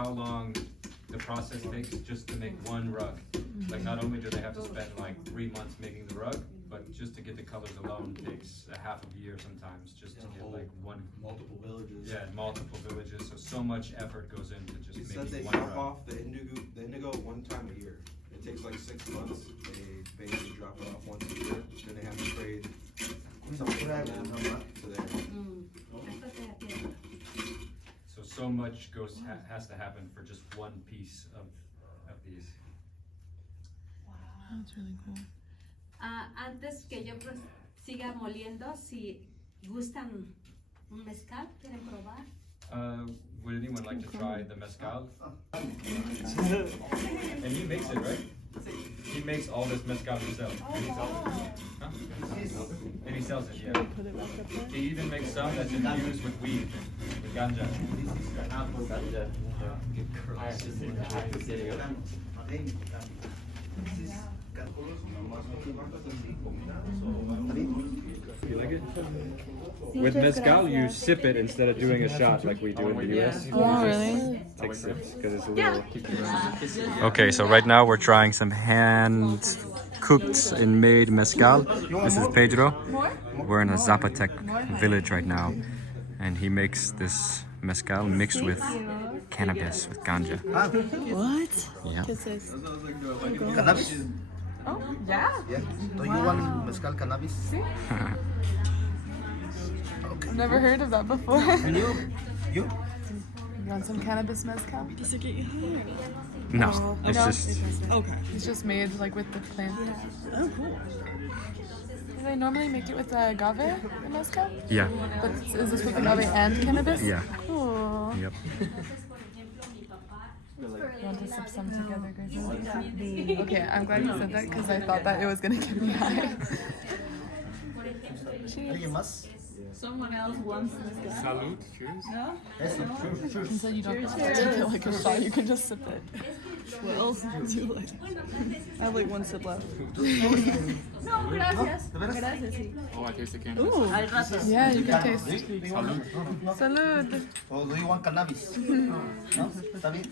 how long the process takes just to make one rug. Like not only do they have to spend like 3 months making the rug, but just to get the colors alone takes a half of a year sometimes just to get like one. Multiple villages. Yeah, multiple villages. So much effort goes into just It says making they one drop rug. off the indigo one time a year. It takes like 6 months. They basically drop it off once a year. Then they have to trade something to there. So much has to happen for just one piece of these. That's really cool. Antes que yo siga moliendo, si gustan un mezcal, ¿quieren probar? Would anyone like to try the mezcal? And he makes it, right? He makes all this mezcal himself. Huh? And he sells it, yeah. Put it back up there. He even makes some that's infused with weed, with ganja. You like it? With mezcal, you sip it instead of doing a shot like we do in the US. Oh, really? Take sips because it's a little. Okay, so right now we're trying some hand cooked and made mezcal. This is Pedro. We're in a Zapotec village right now, and he makes this mezcal mixed with cannabis, with ganja. What? Yeah. Kisses. Cannabis? Oh, yeah? Yeah. Do you want mezcal cannabis? I've never heard of that before. And you? You want some cannabis mezcal? Does it get you high? No, it's just. Okay. It's just made like with the plant. Oh, cool. Do they normally make it with agave, the mezcal? Yeah. But is this with agave and cannabis? Yeah. Cool. Yep. You want to sip some together, guys? Okay, I'm glad you said that because I thought that it was gonna get me high. ¿Alguien más? Someone else wants this guy. Salud, cheers. No? Eso, sure. So you don't have to take it like a shot, you can just sip it. Well, do it. I have like one sip left. No, gracias. Gracias, sí. Oh, I taste the cannabis. Al rato. Yeah, you can taste. Salud. Salud. Oh, do you want cannabis? ¿No? ¿Está bien?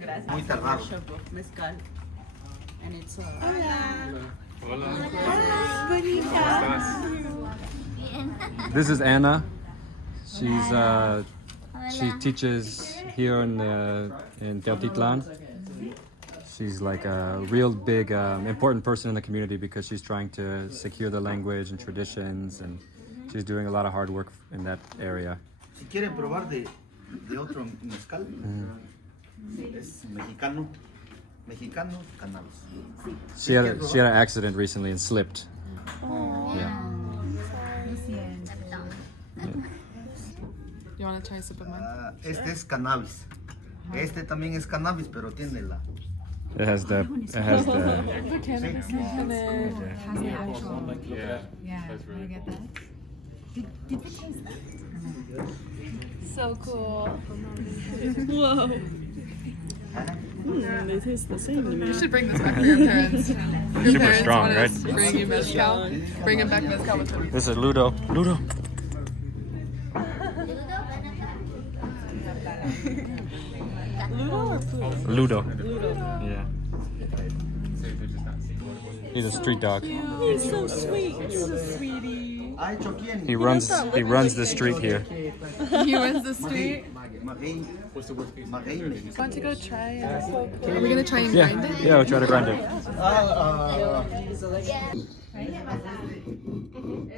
Gracias. Muy tardado. Mezcal. And it's This is Anna. She teaches here in Teotitlán. She's like a real big, important person in the community because she's trying to secure the language and traditions, and she's doing a lot of hard work in that area. Si quieren probar de otro mezcal, es mexicano. Mexicano cannabis. She had an accident recently and slipped. Yeah. You want to try a sip of mine? Este es cannabis. Este también es cannabis, pero tiene la. It has the. The cannabis in it. Yeah, I get that. Did we taste that? So cool. Whoa. They taste the same to me. You should bring this back for your parents. Your Super parents strong, want right? us to bring you mezcal. Bring him back mezcal with them. This is Ludo. Ludo. Ludo or Pluto? Ludo. Yeah. He's a street dog. He's so sweet. He's a sweetie. ¿Ha hecho quién? He runs the street here. He runs the street. Maguey. Want to go try it? Are we gonna try and grind it? Yeah, we'll try to grind it.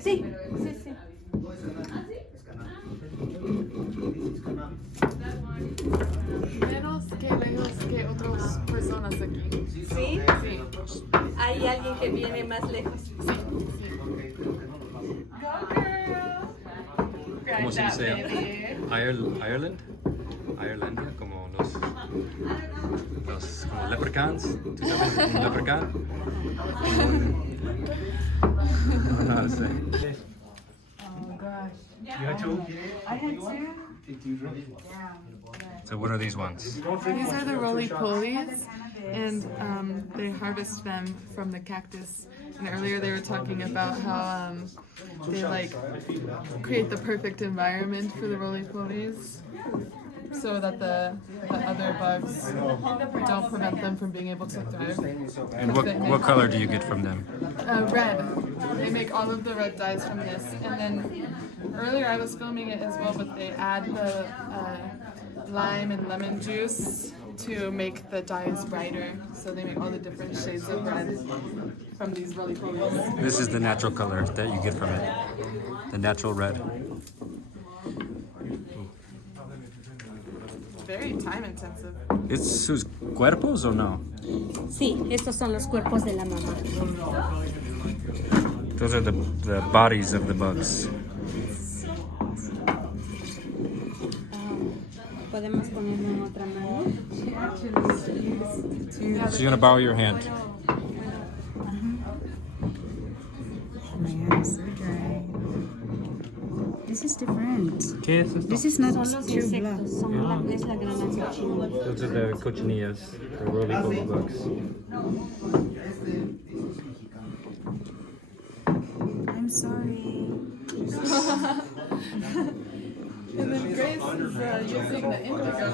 Sí, sí, sí. Menos que lejos que otras personas aquí. ¿Sí? Sí. Hay alguien que viene más lejos. ¿Cómo se dice? Ireland? Irelandia, como los como leprechauns. ¿Tú sabes un leprechaun? No sé. Oh gosh. You had two? I had two. So what are these ones? These are the roly-polies, and they harvest them from the cactus. And earlier they were talking about how they like create the perfect environment for the roly-polies. so that the other bugs don't prevent them from being able to thrive. And what color do you get from them? Red. They make all of the red dyes from this. And then earlier I was filming it as well, but they add the lime and lemon juice to make the dyes brighter. So they make all the different shades of red from these roly-polies. This is the natural color that you get from it. The natural red. Very time intensive. It's sus cuerpos or no? Sí, estos son los cuerpos de la mamá. Those are the bodies of the bugs. Podemos ponerlo en otra mano. So you're gonna borrow your hand. Oh my God, I'm so dry. This is different. ¿Qué es esto? This is not Son los true blood. insectos, son es la gran cochina. Those are the cochinillas, the roly-poly bugs. I'm sorry. And then Grace is using the indigo.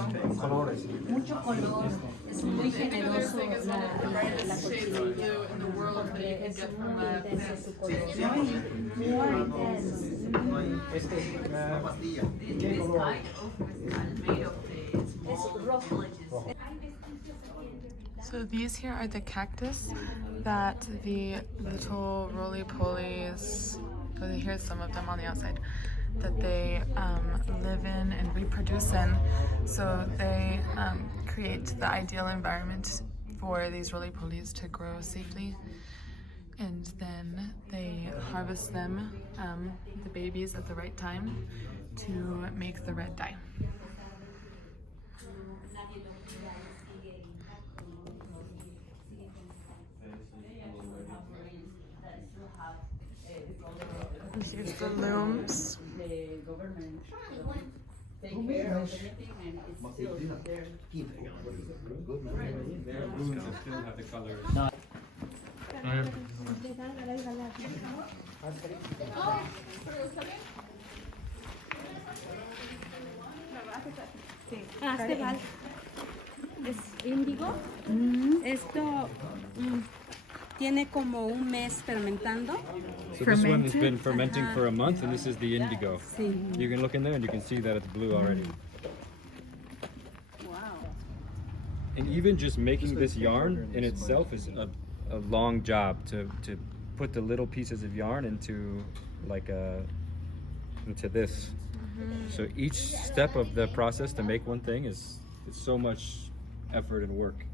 Mucho color. Es muy The indigo they're generoso saying is one of the brightest shades of blue in the world that you can get from a plant. su color. Muy intenso. Es rojo. So these here are the cactus that the little roly-polies, here's some of them on the outside, that they live in and reproduce in. So they create the ideal environment for these roly-polies to grow safely. And then they harvest them, the babies, at the right time to make the red dye. And here's the looms. Este val es índigo. Esto tiene como un mes fermentando. So this one has been fermenting for a month, and this is the indigo. Sí. You can look in there and you can see that it's blue already. Wow. And even just making this yarn in itself is a long job to put the little pieces of yarn into into this. So each step of the process to make one thing is so much effort and work.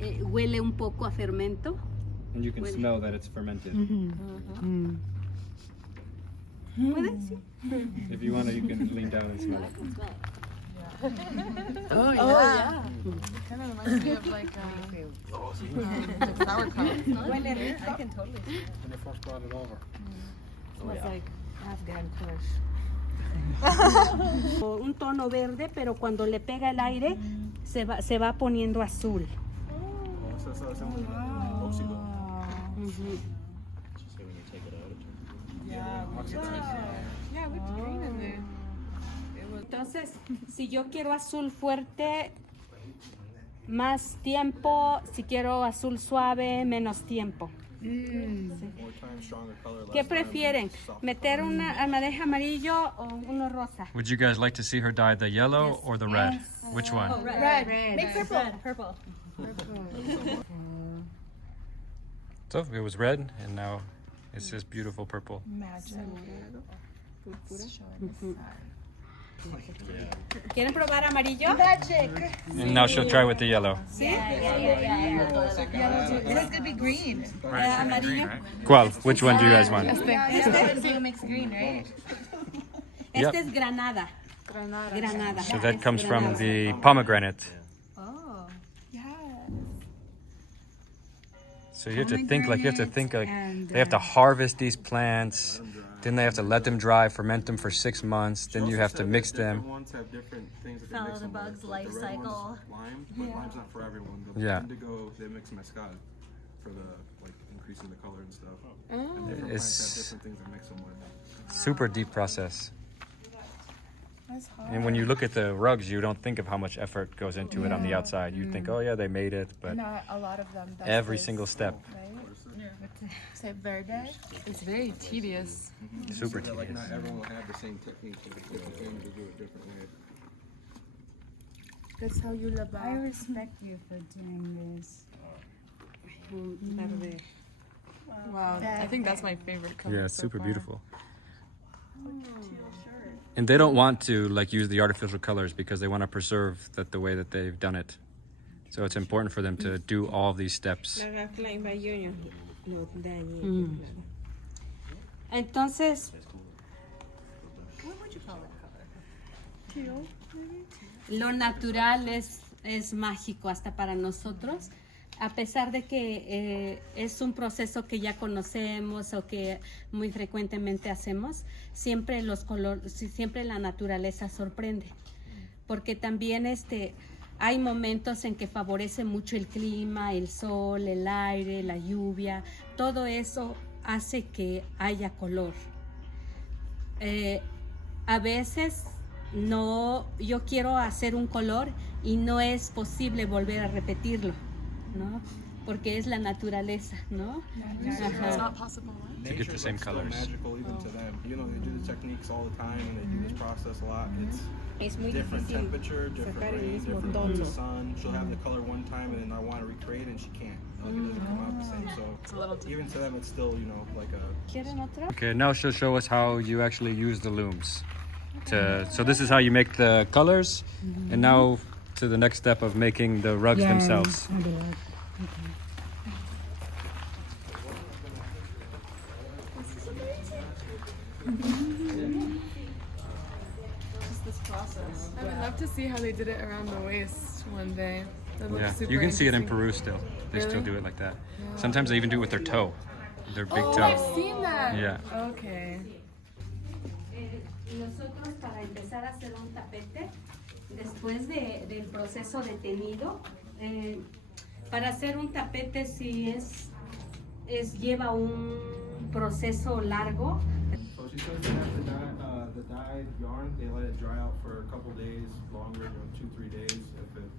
Huele un poco a fermento. And you can smell that it's fermented. If you want to, you can lean down and smell it. Oh yeah. Kind of reminds me of like sauerkraut. I can totally. When they first brought it over. It's like Afghan kush. Un tono verde, pero cuando le pega el aire se va poniendo azul. Yeah, with green in there. Entonces, si yo quiero azul fuerte, más tiempo. Si quiero azul suave, menos tiempo. ¿Qué prefieren? ¿Meter una almadeja amarillo o uno rosa? Would you guys like to see her dye the yellow or the red? Which one? Red. Make purple. So it was red, and now it's this beautiful purple. Magic. ¿Quieren probar amarillo? Magic. And now she'll try with the yellow. This is gonna be green. Amarillo. ¿Cuál? Which one do you guys want? This is mixed green, right? Este es granada. Granada. So that comes from the pomegranate. Oh, yes. So you have to think like they have to harvest these plants, then they have to let them dry, ferment them for 6 months, then you have to mix them. Ones have different things that they Follow mix the them with. bug's life The red cycle. one's lime, but lime's not for everyone. The Yeah. indigo, they mix mezcal for the increase increasing the color and stuff. Oh. And different plants have It's different things that mix them with. super deep process. That's hard. And when you look at the rugs, you don't think of how much effort goes into it on the outside. You think, oh yeah, they made it, but Not a lot of them. every single step, Right? Say verde. It's very tedious. super Yeah, like tedious. not everyone will have the same technique. So it's different things to do it different ways. That's how you love I respect you for doing this. Wow, I think that's my favorite color. Yeah, it's so super far. beautiful. And they don't want to like use the artificial colors because they want to preserve that the way that they've done it. So it's important for them to do all these steps. Entonces, lo natural es mágico hasta para nosotros, a pesar de que es un proceso que ya conocemos o que muy frecuentemente hacemos, siempre siempre la naturaleza sorprende, porque también hay momentos en que favorece mucho el clima, el sol, el aire, la lluvia, todo eso hace que haya color. A veces yo quiero hacer un color y no es posible volver a repetirlo, ¿no? Porque es la naturaleza, ¿no? It's Ajá. not possible. To get the same Nature's still colors. magical even to them. You know, they do the techniques all the time and they do this process a lot. Es muy Different difícil temperature, different sacar el rain, mismo different tono. amount of sun. She'll have the color one time and then I want to recreate it and she can't. Like it doesn't come out the same. It's a little So even to them, it's still, you know, like a. ¿Quieren otro? Okay, now she'll show us how you actually use the looms. So this is how you make the colors, and now to the next step of making the rugs themselves. Just this process. I would love to see how they did it around the waist one day. That looks Yeah, super you can see it in interesting. Peru still. They still Really? do it like that. Sometimes they even do it with their toe, their big Oh, toe. I've seen that. Yeah. Okay. Nosotros para empezar a hacer un tapete, después del proceso de tenido, para hacer un tapete sí lleva un proceso largo. So she says they have the dyed yarn. They let it dry out for a couple days, longer, 2-3 days. If it,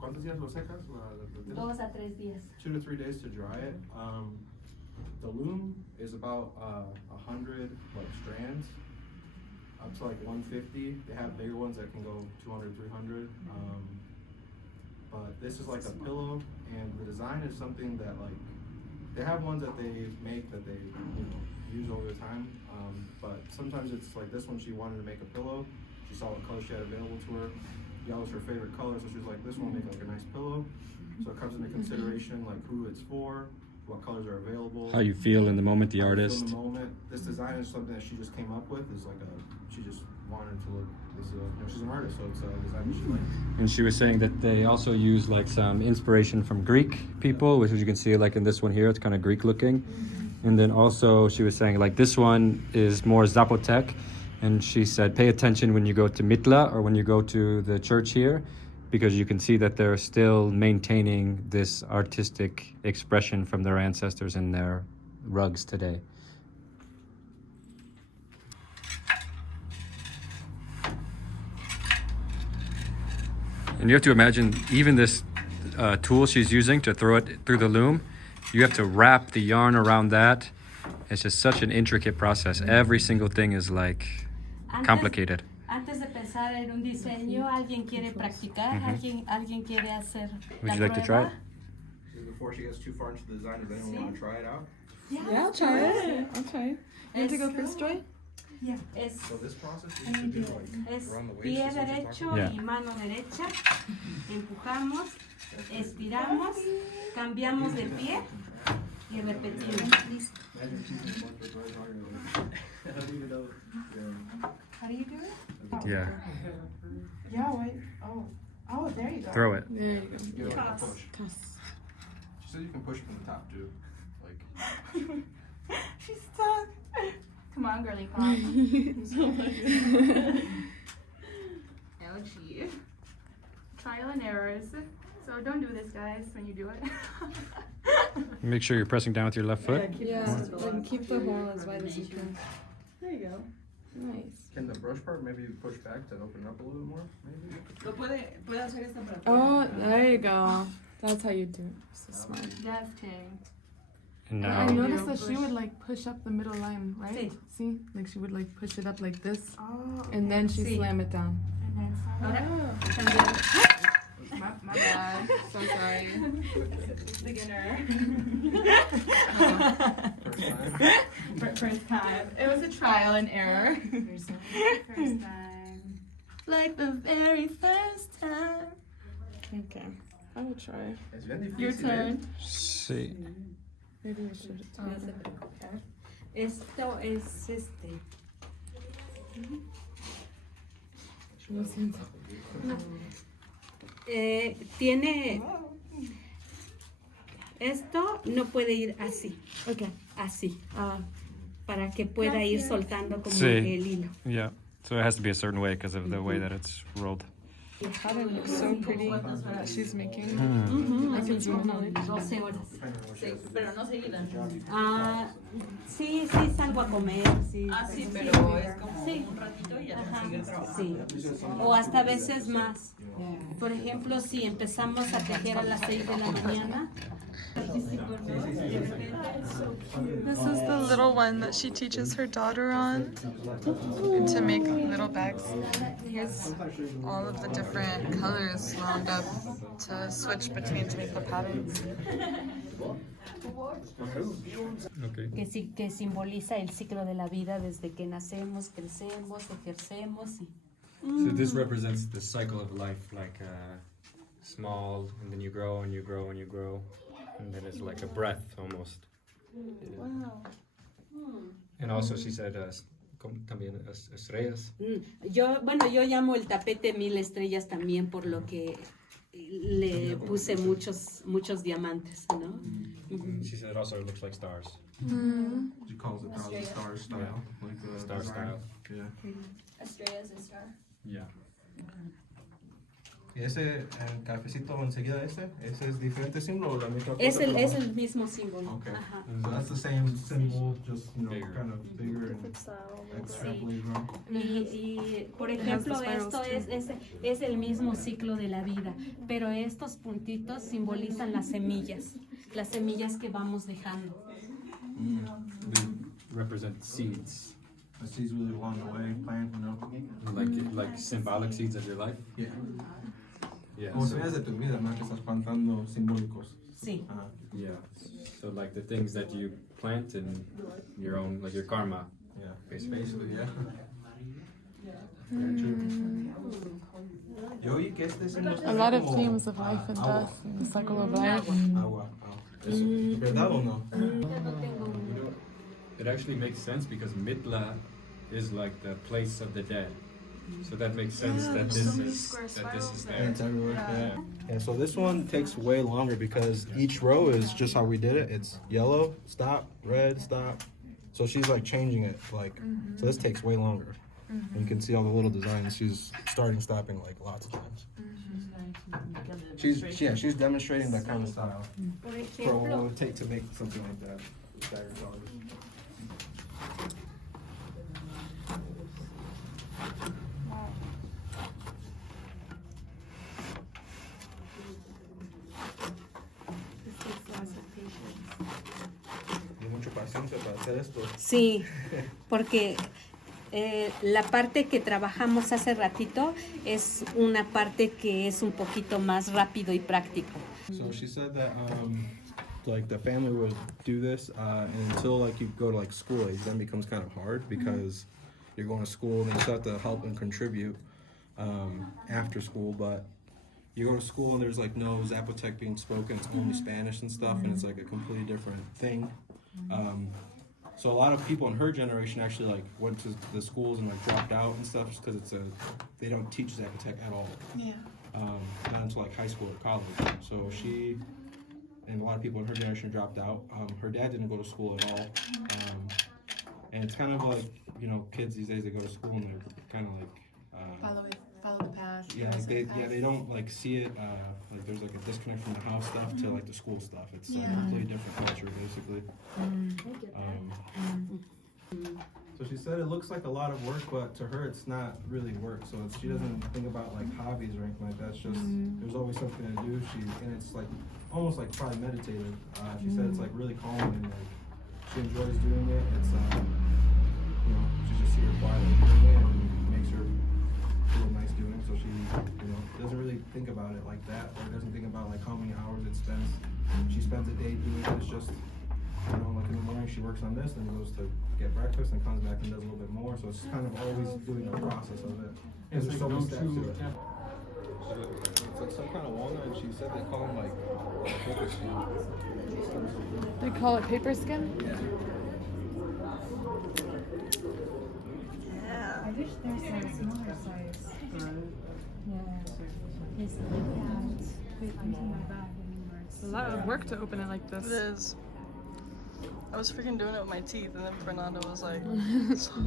¿Cuántos días lo secas? 2 a 3 días. 2 to 3 days to dry it. The loom is about 100 like strands, up to like 150. They have bigger ones that can go 200, 300. But this is like a pillow, and the design is something that like they have ones that they make that they use over time. But sometimes it's like this one. She wanted to make a pillow. She saw what color she had available to her. Yellow was her favorite color, so she was like, "This one will make like a nice pillow." So it comes into consideration like who it's for, what colors are available. How you feel in the moment, the how you feel artist. in the moment. This design is something that she just came up with. Is like she just wanted to look. She's an artist, so it's a design that she likes. And she was saying that they also use like some inspiration from Greek people, which you can see like in this one here, it's kind of Greek looking. And then also she was saying like this one is more Zapotec. And she said, pay attention when you go to Mitla or when you go to the church here, because you can see that they're still maintaining this artistic expression from their ancestors in their rugs today. And you have to imagine even this tool she's using to throw it through the loom, you have to wrap the yarn around that. It's just such an intricate process. Every single thing is like complicated. Antes de pensar en un diseño, ¿alguien quiere practicar? ¿Alguien quiere hacer Would la you like to try it? prueba? Before she gets too far into the design, does anyone want to try it out? Yeah, I'll try it. I'll try. You want to go first, Joy? Es, So this process you should do like es around the waist. pie is what you're derecho talking Yeah. y mano derecha. Empujamos, estiramos, cambiamos de pie y repetimos. How do you do it? Yeah. Yeah, wait. Oh, there you go. Throw it. There you go. You know, like a push. She said you can push from the top too. Like She's stuck. Come on, girly pop. Oh, gee. Trial and errors. So don't do this, guys, when you do it. Make sure you're pressing down with your left foot. Yeah, and keep the hole as wide as you can. There you go. Nice. Can the brush part maybe push back to open it up a little bit more? Maybe. Puede hacer esta para Oh, there you go. That's how you do it. So smart. Just kidding. And I now, noticed that she would like push up the middle line, right? Sí. See? Like she would like push it up like this. Oh. And then she Sí. slam it down. Ahora, Oh. también. My bad. So sorry. Beginner. First time. First time. It was a trial and error. First time. Like the very first time. Okay. I will try. Es bien difícil. Your turn. sí. Maybe I should. No se preocupe. Esto es Lo siento. tiene esto no puede ir así, Okay. así, Ah. para que pueda ir soltando como Sí. el hilo. Yeah. So it has to be a certain way because of the way that it's rolled. The pattern looks so pretty that she's making. Hmm. I can zoom in on it. 12 horas. Pero no seguidas. Ah, sí, salgo a comer, sí. Sí, pero es como Sí. un ratito y ya Ajá, sigue el trabajo. sí. O hasta a veces más. Por ejemplo, si empezamos a tejer a las 6 de la mañana. This is the little one that she teaches her daughter on to make little bags. Here's all of the different colors wound up to switch between to make the patterns. Okay. Que simboliza el ciclo de la vida desde que nacemos, crecemos, ejercemos. So this represents the cycle of life, like small, and then you grow and you grow and you grow, and then it's like a breath almost. Wow. And also she said también estrellas. Yo llamo el tapete 1000 estrellas también por lo que le puse muchos diamantes, ¿no? She said it also looks like stars. She calls it the star style. Like the Star design. style. Yeah. Estrellas de star. Yeah. Y ese cafecito enseguida ese es diferente símbolo o la misma cosa. Es pero- el mismo símbolo. Okay. Ajá. So that's the same symbol, just Bigger. kind of bigger and extrapolated around. Y por ejemplo, esto es el mismo ciclo de la vida, pero estos puntitos simbolizan las semillas que vamos dejando. They represent seeds, The seeds we leave along the way, plant, you know. like symbolic seeds of your life. Yeah. Yeah. Como So, semillas de tu vida, ¿no? Que estás plantando simbólicos. Sí. Ajá. yeah. So like the things that you plant in your own, like your karma. Yeah. Basically. yeah. Very true. Yo oí que este símbolo A lot of como, themes of life and agua. death, and the cycle of life. Agua. Eso, ¿verdad o no? It actually makes sense because Mitla is like the place of the dead. So that makes sense that this is there. It's everywhere. Yeah. Yeah. So this one takes way longer because each row is just how we did it. It's yellow, stop, red, stop. So she's like changing it, like. So this takes way longer. And you can see all the little designs. She's starting, stopping like lots of times. She's demonstrating that kind of style Por for what it ejemplo, would take to make something like that. Staggered colors. Y mucha paciencia para hacer esto. sí, porque la parte que trabajamos hace ratito es una parte que es un poquito más rápido y práctico. So she said that like the family would do this and until like you go to like school age, then becomes kind of hard because you're going to school and you still have to help and contribute after school. But you go to school and there's like no Zapotec being spoken, it's only Spanish and stuff, and it's like a completely different thing. So a lot of people in her generation actually like went to the schools and like dropped out and stuff just because they don't teach Zapotec at all. Yeah. Not until like high school or college. So she and a lot of people in her generation dropped out. Her dad didn't go to school at all. And it's kind of like, you know, kids these days, they go to school and they're kind of like Follow the path. yeah, like they don't like see it like there's like a disconnect from the house stuff to like the school stuff. It's a completely different culture, basically. So she said it looks like a lot of work, but to her it's not really work. So she doesn't think about like hobbies or anything like that. It's just there's always something to do. And it's like almost like probably meditative. She said it's like really calming and like she enjoys doing it. It's you know, she's just here quietly doing it and it makes her feel nice doing it. So she, you know, doesn't really think about it like that, or doesn't think about like how many hours it spends. She spends a day doing it. It's just, you know, like in the morning she works on this, then goes to get breakfast and comes back and does a little bit more. So it's kind of always doing the process of it. And there's so many steps to it. It's like some kind of walnut, and she said they call them like paper skin. They call it paper skin? I wish there's a smaller size. Yeah. It's fit into my bag anymore. It's a lot of work to open it like this. It is. I was freaking doing it with my teeth, and then Fernando was like,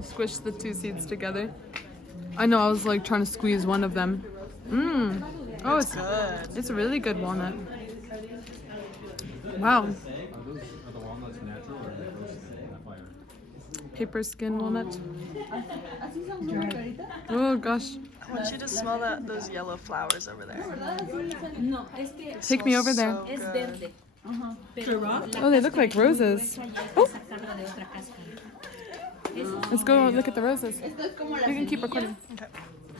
Squish the two seeds together. I know, I was like trying to squeeze one of them. Oh, it's good. It's a really good walnut. Wow. Are the walnuts natural or are they roasted in the fire? Paper skin walnut. Oh gosh. I want you to smell those yellow flowers over there. No, este Take me over there. So es good. verde. Pero la Oh, they look like roses. ya es sacarla de otra cáscara. Let's go look at the roses. Esto es como la You can keep semilla recording.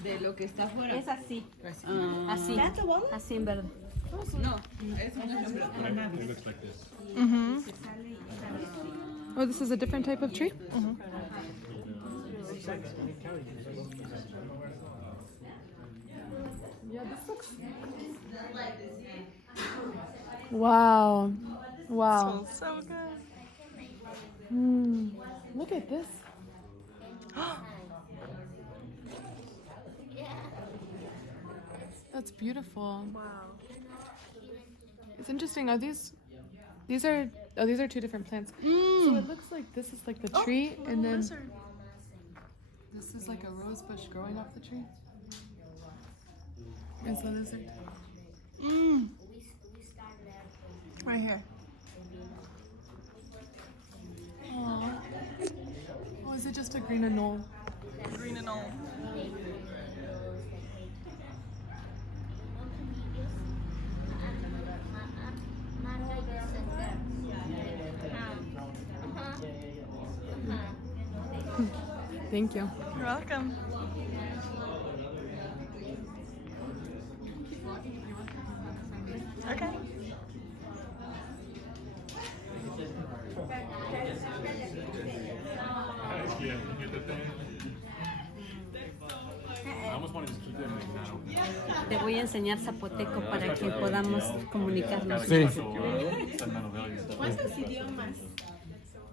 de lo que está afuera. Es así. Ah. Así. Así en verde. No, es un ejemplo. It looks like this. Oh, this is a different type of tree? Yeah, this looks... Wow. Wow. Smells so good. Look at this. That's beautiful. Wow. It's interesting. Are these are two different plants. So it looks like this is like the tree, and then Lizard. this is like a rose bush growing off the tree. It's the lizard. Right here. Aww. Oh, is it just a green anole? Green and all. Thank you. You're welcome. Okay. Te voy a enseñar zapoteco para que podamos comunicarnos. Sí. ¿Cuántos idiomas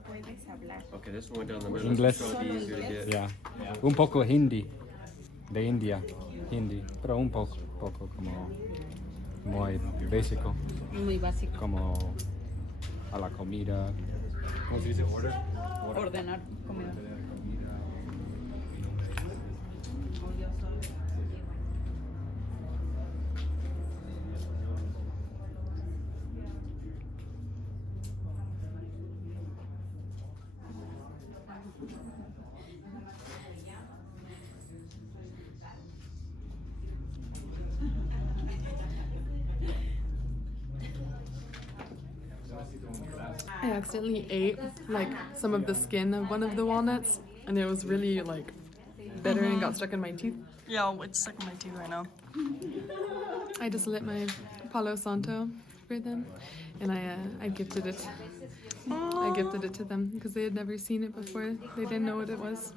puedes hablar? Okay, this one down the middle Inglés. is probably easier to get. Yeah. Un poco hindi. De India. Hindi. Pero un poco como muy básico. Muy básico. Como a la comida. ¿Cómo se dice? Order. Ordenar comida. I accidentally ate like some of the skin of one of the walnuts, and it was really like bitter and got stuck in my teeth. Yeah, it's stuck in my teeth right now. I just lit my Palo Santo for them, and I gifted it. I gifted it to them because they had never seen it before. They didn't know what it was.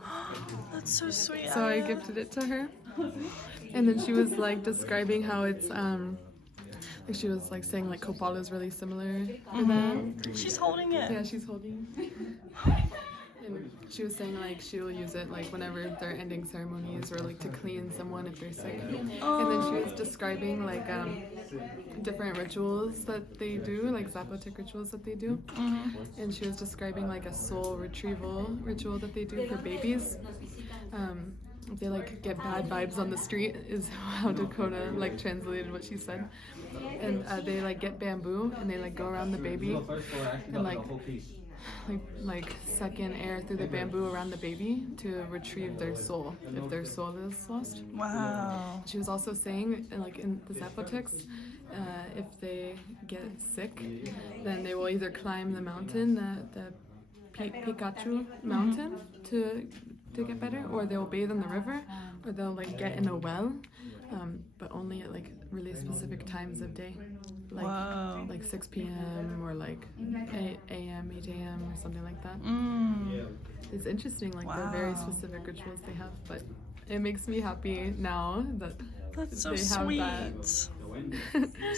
That's so sweet. So I Aya. gifted it to her, and then she was like describing how it's like she was like saying like Copal is really similar to them. She's holding it. Yeah, she's holding. And she was saying like she'll use it like whenever they're ending ceremonies or like to clean someone if they're sick. And then she was describing like different rituals that they do, like Zapotec rituals that they do. And she was describing like a soul retrieval ritual that they do for babies. if they like get bad vibes on the street is how Dakota like translated what she said. And they like get bamboo and they like go around the baby and like suck in air through the bamboo around the baby to retrieve their soul if their soul is lost. Wow. She was also saying, like in the Zapotecs, if they get sick, then they will either climb the mountain, the Pikachu mountain, to get better, or they'll bathe in the river, or they'll like get in a well, but only at like really specific times of day, like Wow. like 6 p.m. or like 8 a.m., 8 a.m. or something like that. It's interesting, like the very specific rituals they have, but it makes me happy now that That's so they have sweet. that.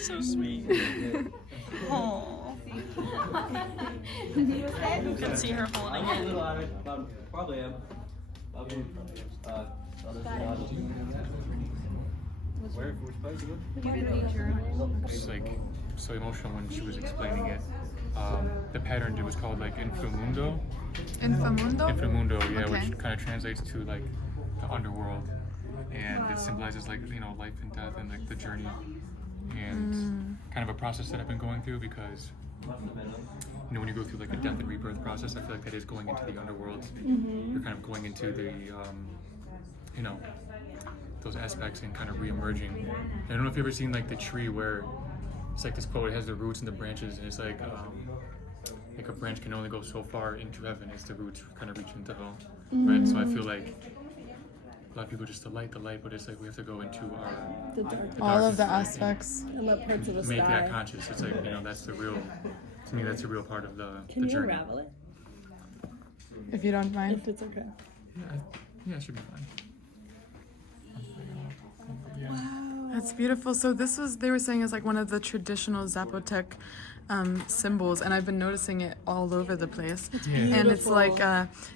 So sweet. Oh. You can see her holding it. Probably am. It's like so emotional when she was explaining it. The pattern it was called like inframundo. Infamundo? Inframundo, yeah, Okay. which kind of translates to like the underworld, and it symbolizes like life and death and like the journey, and kind of a process that I've been going through because when you go through like a death and rebirth process, I feel like that is going into the underworld. You're kind of going into the those aspects and kind of re-emerging. I don't know if you've ever seen like the tree where it's like this quote, it has the roots and the branches, and it's like a branch can only go so far into heaven as the roots kind of reach into hell, right? So I feel like a lot of people just the light, but it's like we have to go into our All of the darkness, aspects. And what parts of the make sky? that conscious. It's like that's the real. To me, that's a real part of the Can you journey. unravel it? If you don't mind. If it's okay. Yeah, it should be fine. That's beautiful. So this was, they were saying, is like one of the traditional Zapotec symbols, and I've been noticing it all over the place. And it's like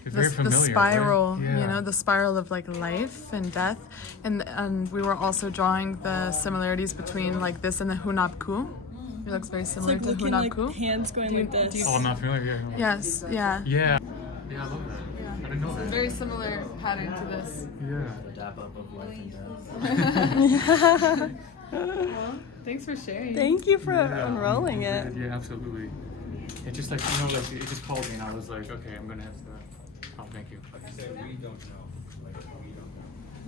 It's very the familiar, spiral, right? Yeah. the spiral of like life and death. And we were also drawing the similarities between like this and the Hunapku. It looks very similar to Hunapku. hands going like this. Oh, I'm not familiar. Yes, yeah. Yeah. Yeah, I love that. I didn't know that. Very similar pattern to this. Yeah. Thanks for sharing. Thank you for Yeah, unrolling it. Yeah, absolutely. It just like like it just called me and I was like, okay, I'm gonna have to. Oh, thank you.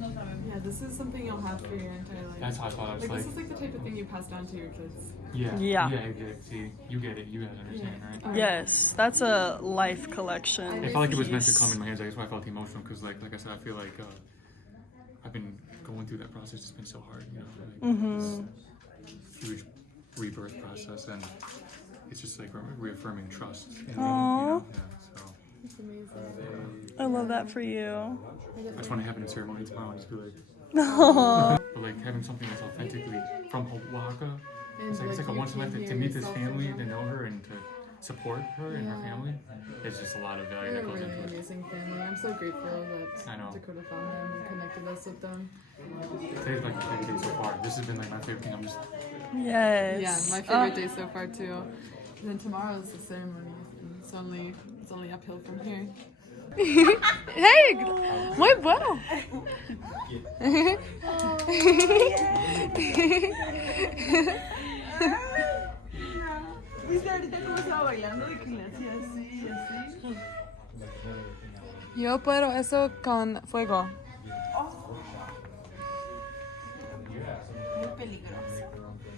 Yeah, this is something you'll have for your entire life. That's how I thought. I was Like, like, this is like the type of thing you pass down to your kids. yeah, Yeah. I get it. See, you get it. You guys understand, right? Yes, that's a life collection. It felt like it was meant to come in my hands. That's why I felt emotional because, like I said, I feel like I've been going through that process. It's been so hard, this huge rebirth process, and it's just like reaffirming trust. Aww. Yeah, so It's amazing. I love that for you. I just want to have a ceremony tomorrow and just be like, Aww. but like having something that's authentically from Oaxaca. It's like a you once in a came lifetime to here meet this yourself family, and to know her, and to support her and her family. It's just a lot of value They're that a goes really into it. amazing family. I'm so grateful that I know. Dakota found them and connected us with them. Today's like my favorite day so far. This has been like my favorite thing. I'm just Yes. Yeah, my favorite day so far too. And then tomorrow is the ceremony. And it's only uphill from here. Hey, muy bueno. ¿Viste ahorita cómo estaba bailando y que le hacía así, así? Yo puedo eso con fuego. Muy peligroso.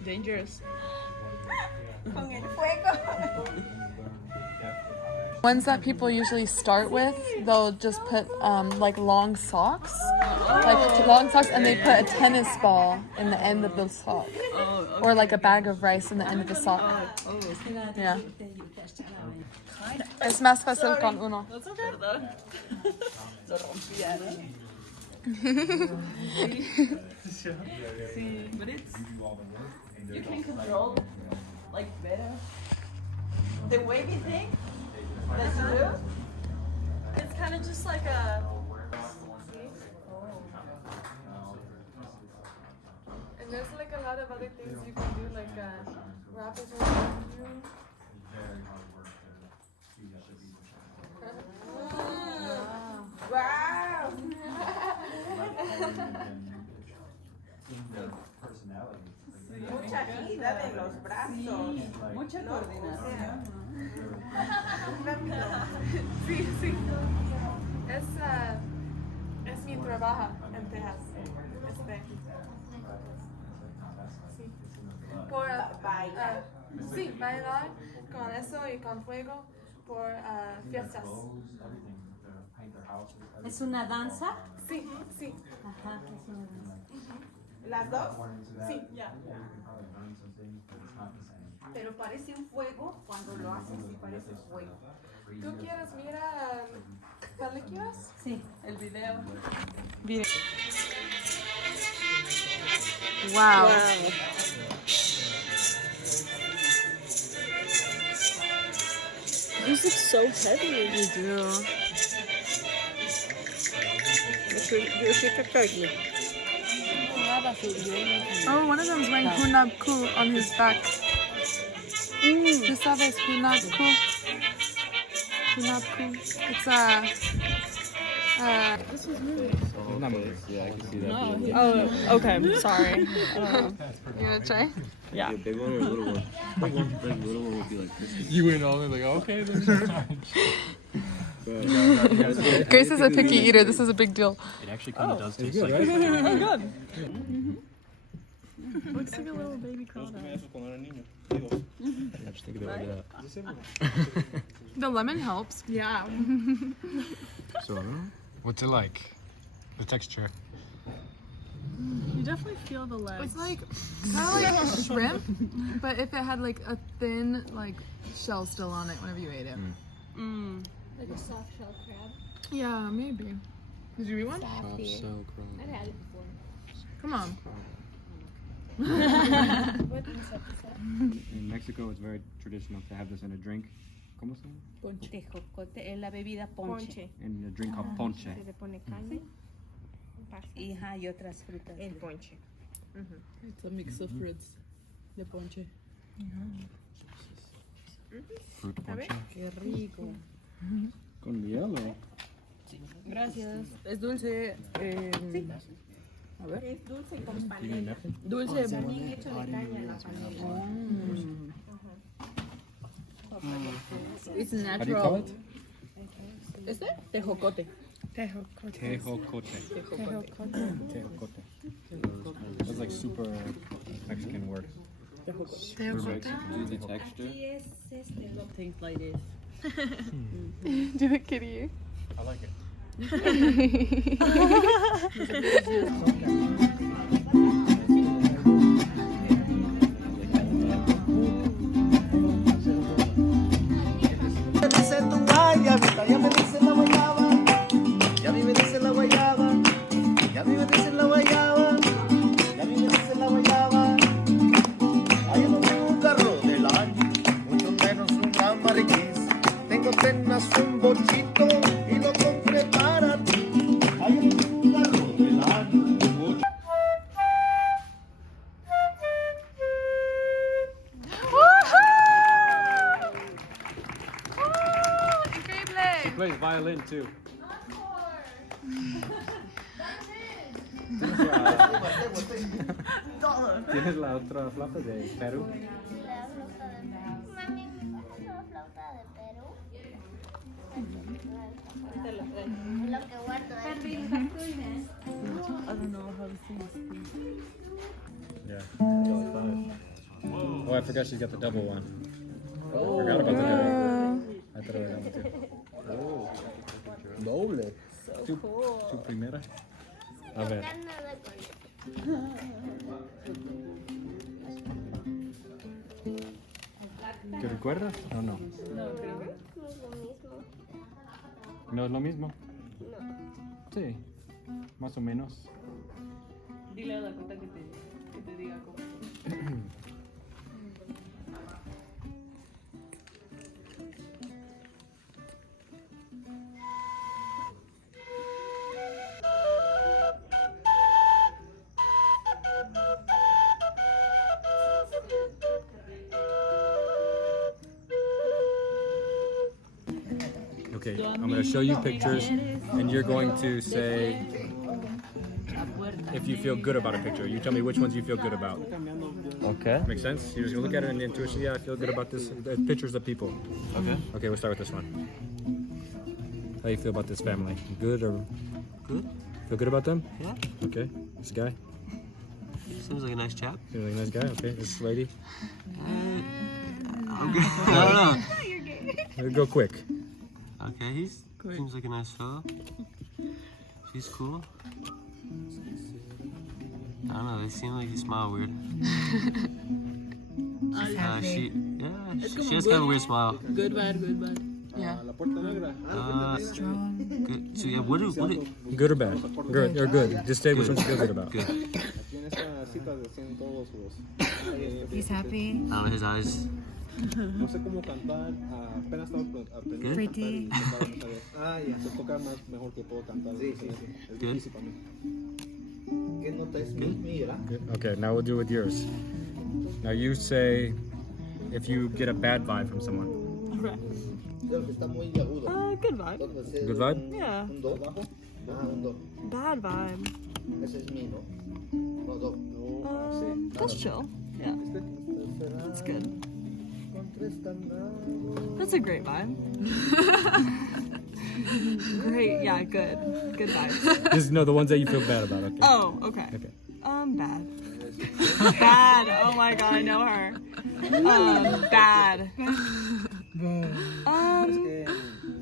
Dangerous. Con el fuego. Ones that people usually start with, they'll just put like long socks, and they put a tennis ball in the end of the sock, or like a bag of rice in the end of the sock. Yeah. Es más fácil con uno. That's okay though. Lo rompieron. Sí, but it's you can control like better. The wavy thing that you do, it's kind of just like a. And there's like a lot of other things you can do, like wrap it around you. Wow. Mucha coordinación. Sí, sí. Es mi trabajo en Texas. Sí. Por bailar. Sí, bailar con eso y con fuego por fiestas. ¿Es una danza? Sí, sí. Ajá, es una danza. ¿Las dos? Sí. Ya. Pero parece un fuego cuando lo haces y parece fuego. ¿Tú quieres mirar películas? Sí. El video. Wow. These look so heavy. You do. Oh, one of them is wearing hunab ku on his back. ¿Tú sabes hunab ku? Hunab ku. It's It's not moving. Yeah, I can see that. Oh, okay. Sorry. you gonna try? Yeah. A big one or a little one? Big one. The little one would be like this. You went all like, okay, then. Grace is a picky eater. This is a big deal. It actually kind of does taste like Good. Looks like a little baby crawdad. just think about that. The lemon helps. Yeah. So, what's it like? The texture? You definitely feel the legs. It's like kind of like shrimp, but if it had like a thin like shell still on it whenever you ate it. Like a soft shell crab. Yeah, maybe. Did you eat one? Soft shell crab. I've had it before. Come on. In Mexico, it's very traditional to have this in a drink. ¿Cómo se llama? Tejocote es la bebida ponche. In a drink called ponche. Se pone caña. Y otras frutas. El ponche. It's a mix of fruits. De ponche. Fruit ponche. Qué rico. Con hielo. Gracias. Es dulce. A ver. Es dulce con panela. Dulce. También hecho de caña la panela. It's How do you call natural. it? ¿Este? Tejocote. Tejocote. Tejocote. That's like super Mexican word. Super Mexican. The texture. Y es Things like this. Do the kitty. I like it. Dice tu guayabita, ya me dice la guayaba, ya a mí me dice la guayaba, ya a mí me dice la guayaba, ya a mí me dice la guayaba. Ay, yo no tengo un carro del año, mucho menos un gran mariquís. Tengo apenas un bochito y lo compré para ti. Ay, yo no tengo un carro del año, mucho. Increíble. Plays violin too. ¿Tienes la otra flauta de Perú? Mami, ¿una flauta de Perú? Lo que guardo es. I don't know how to sing. Yeah. Oh, I forgot she's got the double one. Forgot about the double. I thought I got it too. Doble. Tu primera. A ver. ¿Te recuerdas o no? No, creo. No es lo mismo. ¿No es lo mismo? No. Sí, más o menos. Dile a Dakota que te diga cómo. Okay, I'm going to show you pictures and you're going to say La puerta. if you feel good about a picture. You tell me which ones you feel good about. Okay. Makes sense? You're just gonna look at it and the intuition, yeah, I feel good about this. The pictures of people. Okay. Okay, we'll start with this one. How do you feel about this family? Good or? Good. Feel good about them? Yeah. Okay. This guy? Seems like a nice chap. Seems like a nice guy. Okay. This lady? I'm good. I don't know. Go quick. Okay, he seems like a nice fellow. She's cool. I don't know, they seem like they smile weird. She has kind of a weird smile. Good vibe, good vibe. Yeah. Good. So yeah, what do Good or bad? Good or good. Just say which ones you feel good about. Good. He's happy. I don't know, his eyes. No sé cómo cantar, apenas estaba aprendiendo. Pretty. Ya. Se toca mejor que puedo cantar. Sí. Es difícil para mí. ¿Qué nota es mi, verdad? Good. Okay, now we'll do with yours. Now you say if you get a bad vibe from someone. Creo que está muy agudo. Good vibe. Good vibe? Yeah. Un do bajo. Un do. Bad vibe. Ese es mi, ¿no? No, do. That's chill. Yeah. That's good. That's a great vibe. Great, yeah, good. Good vibe. Just no, the ones that you feel bad about. Okay. Oh, okay. Okay. Bad. Bad. Oh my god, I know her. Bad.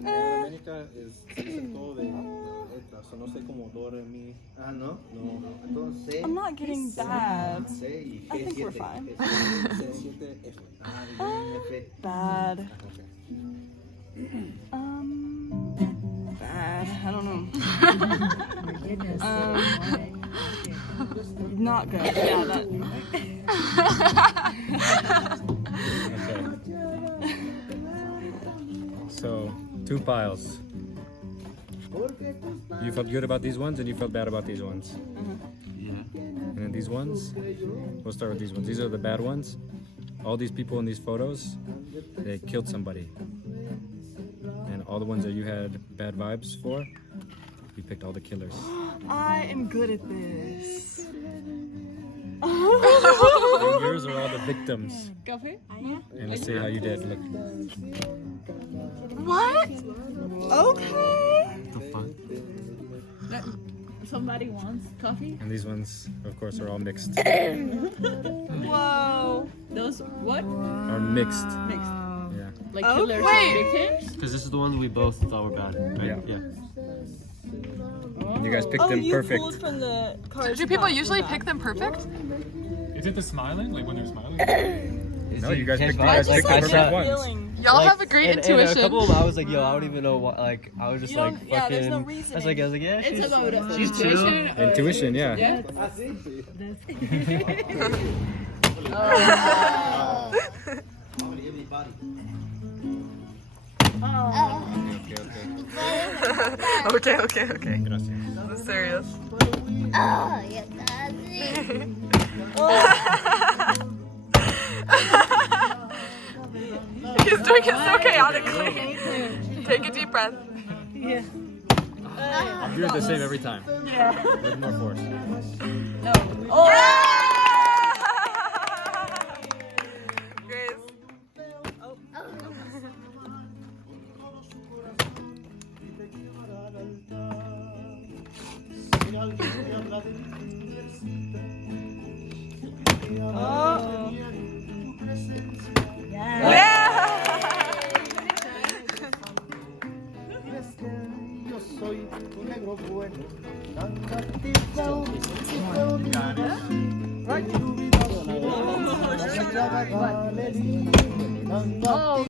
América es todo de letras, no sé cómo do, re, mi. Ah, no. Entonces I'm not getting bad. C y I think we're G7. fine. C7 F. F. Bad. Bad. I don't know. Not good. Yeah, that. Okay. So 2 piles. You felt good about these ones and you felt bad about these ones. Yeah. And then these ones, we'll start with these ones. These are the bad ones. All these people in these photos, they killed somebody. And all the ones that you had bad vibes for, you picked all the killers. I am good at this. And yours are all the victims. Coffee? And let's see how you did. Look. What? Okay. What the fuck? Somebody wants coffee? And these ones, of course, are all mixed. Whoa. Those what? Are mixed. Mixed. Yeah. Like killers and victims? Because this is the ones we both thought were bad, right? Yeah. You guys picked them perfect. Pulled from the cards. Do people usually pick them perfect? Is it the smiling? Like when they're smiling? No, you guys picked the I perfect ones. Y'all have a great intuition. And a couple of them, I was like, yo, I don't even know what, like, I was just like, fucking. Yeah, there's no reason. I was like, yeah, She's chill. Intuition, yeah. Okay. Gracias. This is serious. Oh, ya He's doing it so chaotically. Take a deep breath. I'm doing the same every time. Yeah. With more force. Grace. Yo soy un negro bueno, tan activo, right?